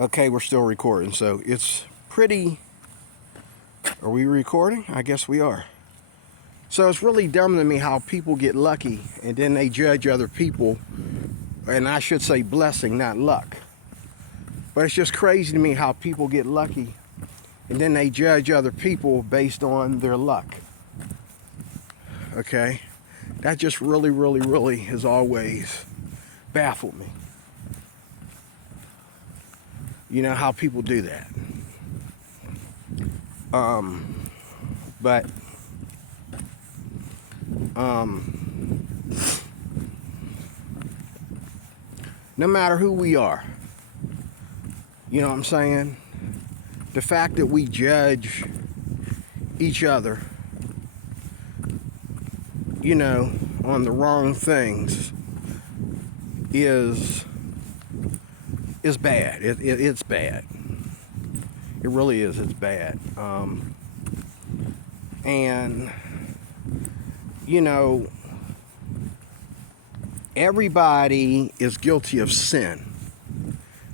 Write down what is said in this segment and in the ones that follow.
Okay, we're still recording, so it's pretty... Are we recording? I guess we are. So it's really dumb to me how people get lucky and then they judge other people, and I should say blessing, not luck. But it's just crazy to me how people get lucky and then they judge other people based on their luck. Okay? That just really has always baffled me. You know how people do that. But no matter who we are, you know what I'm saying? The fact that we judge each other, you know, on the wrong things is bad. It's bad. It really is. It's bad. And you know, everybody is guilty of sin.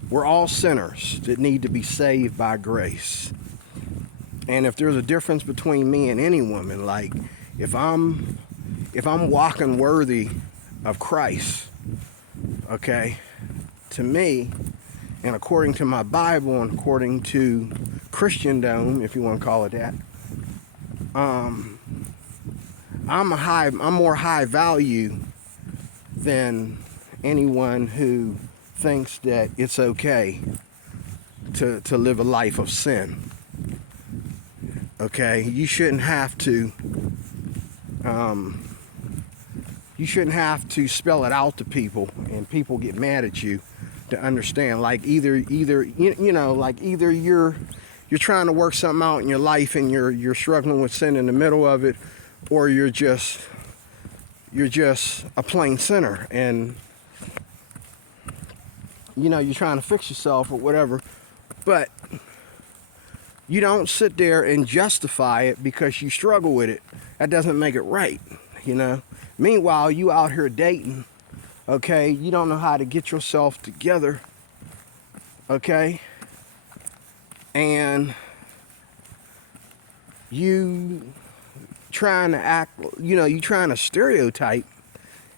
We're all sinners that need to be saved by grace. And if there's a difference between me and any woman, like if I'm walking worthy of Christ, okay, to me, and according to my Bible and according to Christendom, if you want to call it that, I'm more high value than anyone who thinks that it's okay to live a life of sin. Okay, you shouldn't have to spell it out to people and people get mad at you to understand. Like either you know, like either you're trying to work something out in your life and you're struggling with sin in the middle of it, or you're just a plain sinner and you know you're trying to fix yourself or whatever. But you don't sit there and justify it because you struggle with it. That doesn't make it right, you know. Meanwhile, you out here dating, okay? You don't know how to get yourself together, okay? And you trying to act, you know, you trying to stereotype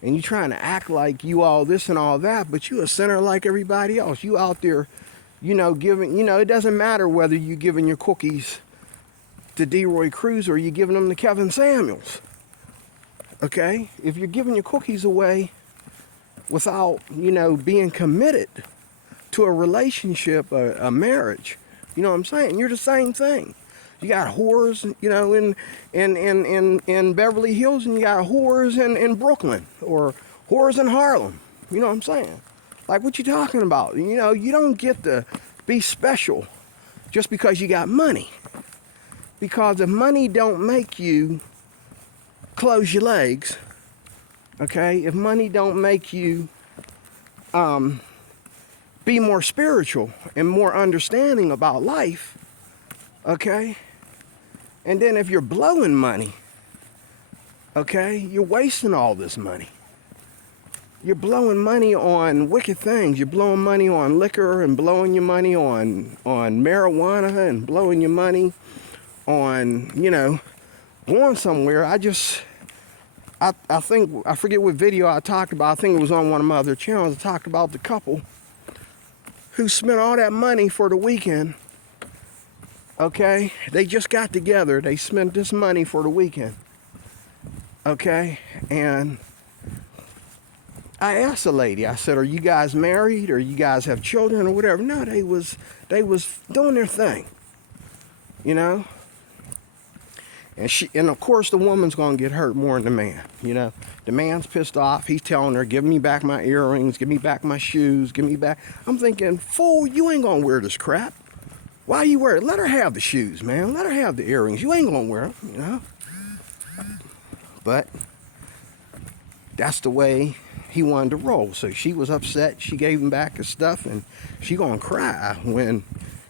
and you trying to act like you all this and all that, but you a sinner like everybody else. You out there, you know, giving, you know, it doesn't matter whether you giving your cookies to DeRoy Cruz or you giving them to Kevin Samuels. Okay? If you're giving your cookies away without, you know, being committed to a relationship, a marriage, you know what I'm saying? You're the same thing. You got whores, you know, in Beverly Hills, and you got whores in Brooklyn or whores in Harlem. You know what I'm saying? Like, what you talking about? You know, you don't get to be special just because you got money. Because if money don't make you close your legs, okay? If money don't make you be more spiritual and more understanding about life, okay? And then if you're blowing money, okay, you're wasting all this money. You're blowing money on wicked things. You're blowing money on liquor and blowing your money on marijuana and blowing your money on, you know, going somewhere. I think, I forget what video I talked about. I think it was on one of my other channels. I talked about the couple who spent all that money for the weekend. Okay, they just got together. They spent this money for the weekend. Okay, and I asked the lady, I said, are you guys married or you guys have children or whatever? No, they was doing their thing, you know? And of course the woman's gonna get hurt more than the man, you know? The man's pissed off. He's telling her, give me back my earrings, give me back my shoes, give me back. I'm thinking, fool, you ain't gonna wear this crap. Why you wear it? Let her have the shoes, man. Let her have the earrings. You ain't gonna wear them, you know? But that's the way he wanted to roll. So she was upset. She gave him back his stuff, and she gonna cry when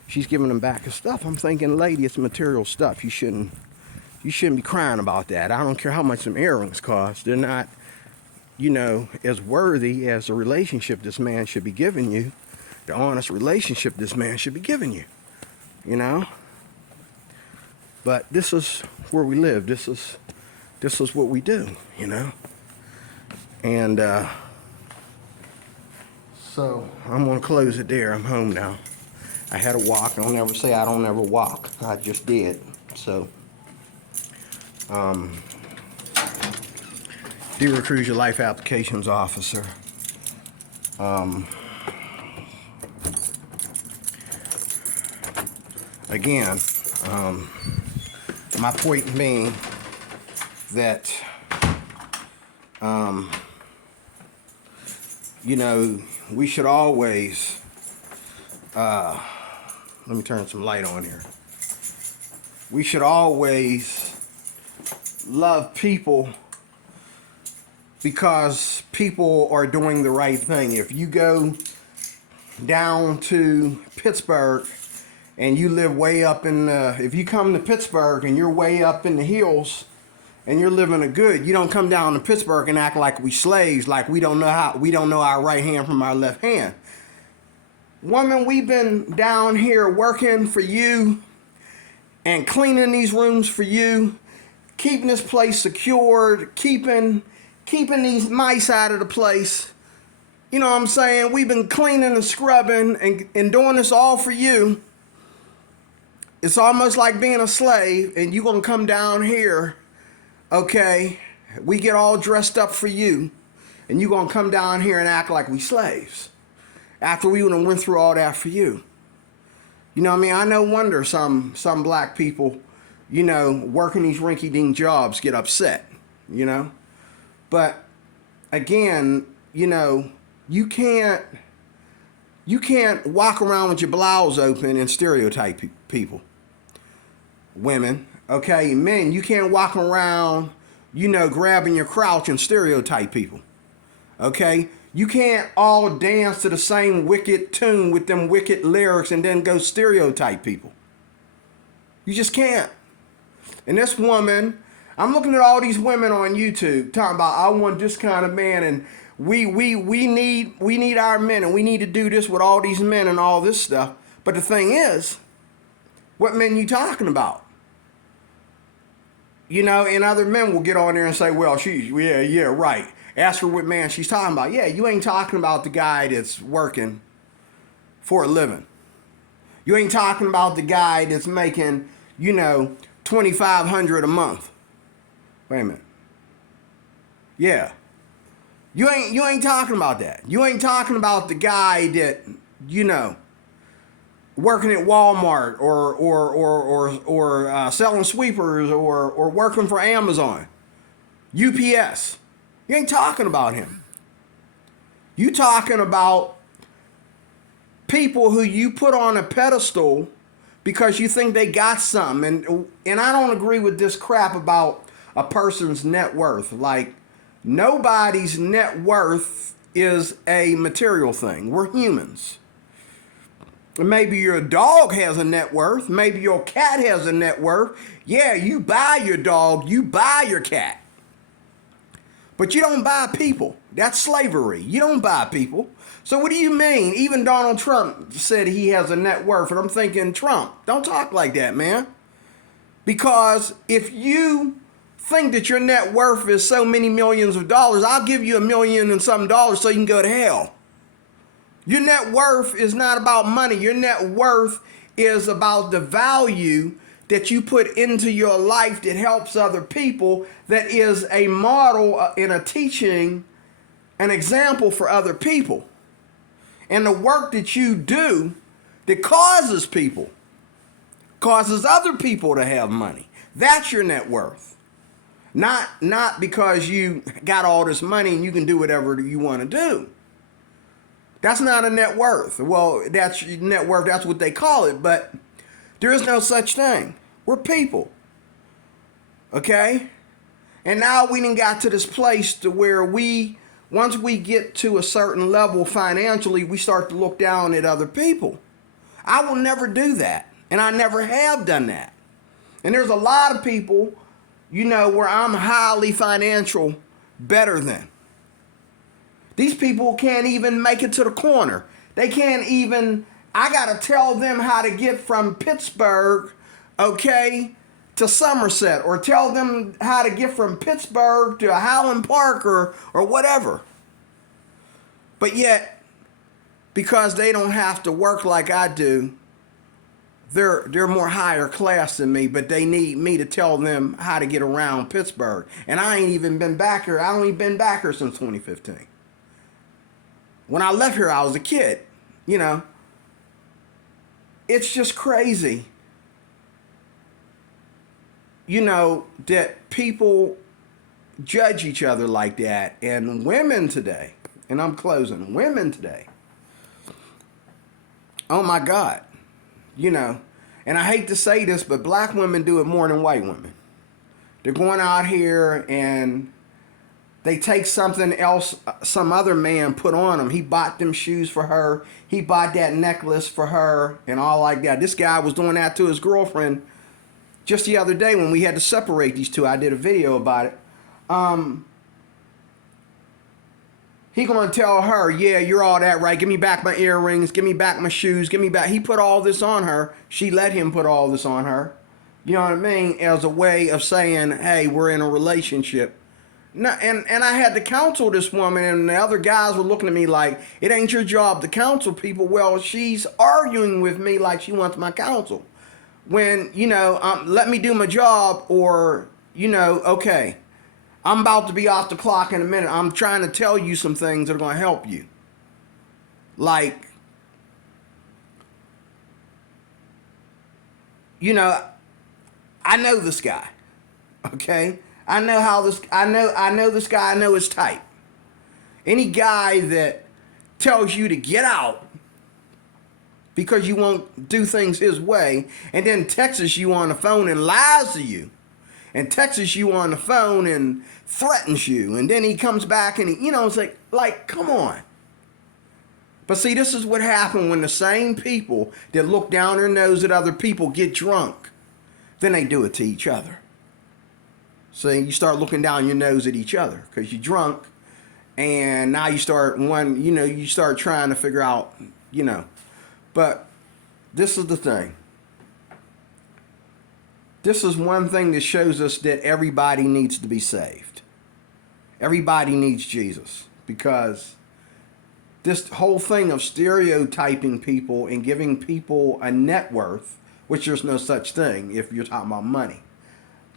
she's giving him back his stuff. I'm thinking, lady, it's material stuff. You shouldn't be crying about that. I don't care how much some earrings cost. They're not, you know, as worthy as the relationship this man should be giving you. the honest relationship this man should be giving you, you know? But this is where we live. This is what we do, you know? And so I'm gonna close it there. I'm home now. I had a walk. I don't ever say I don't ever walk. I just did. So, dear Recruit Your Life Applications Officer, again, my point being that, you know, we should always, let me turn some light on here. We should always love people because people are doing the right thing. If you go down to Pittsburgh and you live way up in if you come to Pittsburgh and you're way up in the hills and you're living a good, you don't come down to Pittsburgh and act like we slaves, like we don't know our right hand from our left hand. Woman, we've been down here working for you and cleaning these rooms for you, keeping this place secured, keeping these mice out of the place. You know what I'm saying? We've been cleaning and scrubbing and doing this all for you. It's almost like being a slave, and you're going to come down here, okay? We get all dressed up for you, and you're going to come down here and act like we slaves after we went through all that for you. You know what I mean? I no wonder some black people, you know, working these rinky-dink jobs get upset, you know? But again, you know, you can't walk around with your blouse open and stereotype people. Women, okay? Men, you can't walk around, you know, grabbing your crotch and stereotype people. Okay? You can't all dance to the same wicked tune with them wicked lyrics and then go stereotype people. You just can't. And this woman, I'm looking at all these women on YouTube talking about, I want this kind of man, and we need our men, and we need to do this with all these men and all this stuff. But the thing is, what men you talking about? You know, and other men will get on there and say, well, yeah, right. Ask her what man she's talking about. Yeah, you ain't talking about the guy that's working for a living. You ain't talking about the guy that's making, you know, $2,500 a month. Wait a minute. Yeah. You ain't talking about that. You ain't talking about the guy that, you know, working at Walmart or selling sweepers or working for Amazon, UPS. You ain't talking about him. You talking about people who you put on a pedestal because you think they got something. And I don't agree with this crap about a person's net worth. Like, nobody's net worth is a material thing. We're humans. Maybe your dog has a net worth. Maybe your cat has a net worth. Yeah, you buy your dog, you buy your cat. But you don't buy people. That's slavery. You don't buy people. So what do you mean? Even Donald Trump said he has a net worth. And I'm thinking, Trump, don't talk like that, man. Because if you think that your net worth is so many millions of dollars, I'll give you $1 million and some dollars so you can go to hell. Your net worth is not about money. Your net worth is about the value that you put into your life that helps other people, that is a model and a teaching, an example for other people. And the work that you do that causes other people to have money. That's your net worth. Not because you got all this money and you can do whatever you want to do. That's not a net worth. Well, that's net worth. That's what they call it. But there is no such thing. We're people. Okay? And now we done got to this place to where once we get to a certain level financially, we start to look down at other people. I will never do that. And I never have done that. And there's a lot of people, you know, where I'm highly financial better than. These people can't even make it to the corner. They can't even, I got to tell them how to get from Pittsburgh, okay, to Somerset, or tell them how to get from Pittsburgh to Highland Park or whatever. But yet, because they don't have to work like I do, they're more higher class than me, but they need me to tell them how to get around Pittsburgh. And I ain't even been back here. I only been back here since 2015. When I left here, I was a kid, you know. It's just crazy, you know, that people judge each other like that. And women today, and I'm closing, women today, oh my God, you know, and I hate to say this, but black women do it more than white women. They're going out here and they take something else some other man put on them. He bought them shoes for her. He bought that necklace for her and all like that. This guy was doing that to his girlfriend just the other day when we had to separate these two. I did a video about it. He gonna tell her, yeah, you're all that right. Give me back my earrings. Give me back my shoes. Give me back. He put all this on her. She let him put all this on her. You know what I mean? As a way of saying, hey, we're in a relationship. No, and I had to counsel this woman, and the other guys were looking at me like, it ain't your job to counsel people. Well, she's arguing with me like she wants my counsel. When, you know, let me do my job, or, you know, okay, I'm about to be off the clock in a minute. I'm trying to tell you some things that are going to help you. Like, you know, I know this guy, okay? I know how this, I know this guy, I know his type. Any guy that tells you to get out because you won't do things his way, and then texts you on the phone and lies to you, and texts you on the phone and threatens you, and then he comes back and he, you know, it's like, come on. But see, this is what happened when the same people that look down their nose at other people get drunk, then they do it to each other. So you start looking down your nose at each other because you're drunk, and now you start you start trying to figure out, you know. But this is the thing. This is one thing that shows us that everybody needs to be saved. Everybody needs Jesus, because this whole thing of stereotyping people and giving people a net worth, which there's no such thing if you're talking about money.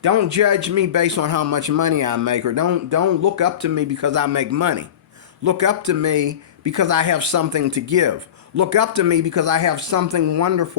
Don't judge me based on how much money I make, or don't look up to me because I make money. Look up to me because I have something to give. Look up to me because I have something wonderful